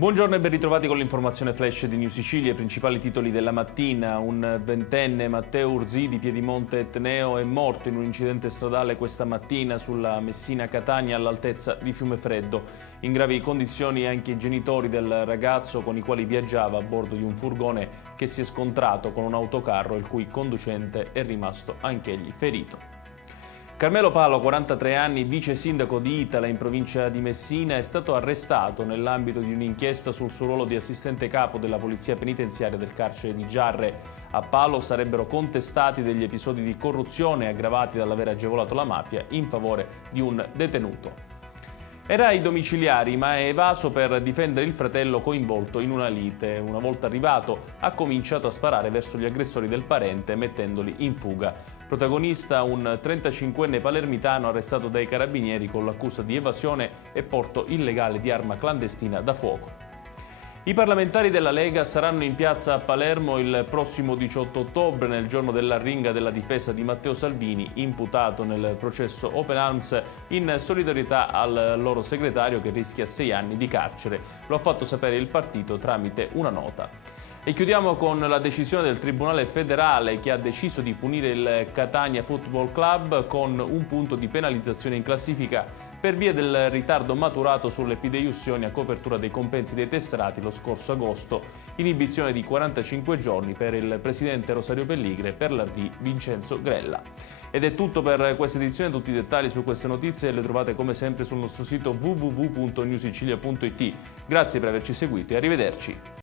Buongiorno e ben ritrovati con l'informazione flash di New Sicilia. I principali titoli della mattina. Un ventenne, Matteo Urzì, di Piedimonte Etneo, è morto in un incidente stradale questa mattina sulla Messina-Catania all'altezza di Fiumefreddo. In gravi condizioni anche i genitori del ragazzo con i quali viaggiava a bordo di un furgone che si è scontrato con un autocarro il cui conducente è rimasto anch'egli ferito. Carmelo Palo, 43 anni, vice sindaco di Itala in provincia di Messina, è stato arrestato nell'ambito di un'inchiesta sul suo ruolo di assistente capo della polizia penitenziaria del carcere di Giarre. A Palo sarebbero contestati degli episodi di corruzione aggravati dall'aver agevolato la mafia in favore di un detenuto. Era ai domiciliari, ma è evaso per difendere il fratello coinvolto in una lite. Una volta arrivato, ha cominciato a sparare verso gli aggressori del parente, mettendoli in fuga. Protagonista un 35enne palermitano arrestato dai carabinieri con l'accusa di evasione e porto illegale di arma clandestina da fuoco. I parlamentari della Lega saranno in piazza a Palermo il prossimo 18 ottobre, nel giorno dell'arringa della difesa di Matteo Salvini, imputato nel processo Open Arms, in solidarietà al loro segretario che rischia 6 anni di carcere. Lo ha fatto sapere il partito tramite una nota. E chiudiamo con la decisione del Tribunale federale che ha deciso di punire il Catania Football Club con un punto di penalizzazione in classifica per via del ritardo maturato sulle fideiussioni a copertura dei compensi dei tesserati lo scorso agosto, inibizione di 45 giorni per il presidente Rosario Pelligre e per l'AD Vincenzo Grella. Ed è tutto per questa edizione. Tutti i dettagli su queste notizie le trovate come sempre sul nostro sito www.newsicilia.it. Grazie per averci seguito e arrivederci.